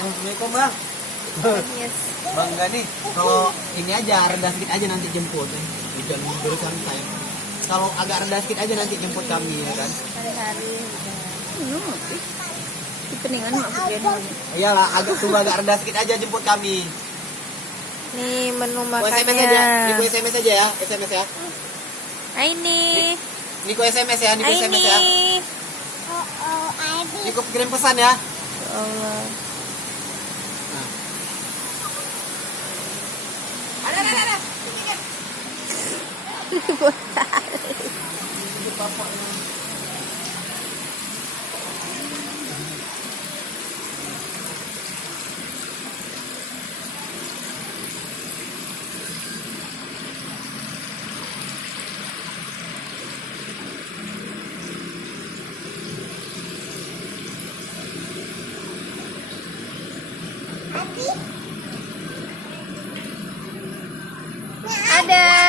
Assalamualaikum bang. Yes. Bangga nih. Kalau ini aja rendah sedikit aja nanti jemput. Jangan mundur saya. Kalau agak rendah sedikit aja nanti jemput kami ya kan. Hari-hari. Di peningan maksudnya. Iyalah agak rendah sedikit aja jemput kami. Nih menu Ku SMS aja. makannya. Ini ku SMS aja ya. SMS ya. Ini. Ini ku SMS ya. Ini ku SMS ya. Ini ku kirim pesan ya. Ya Allah. Ada. Ada.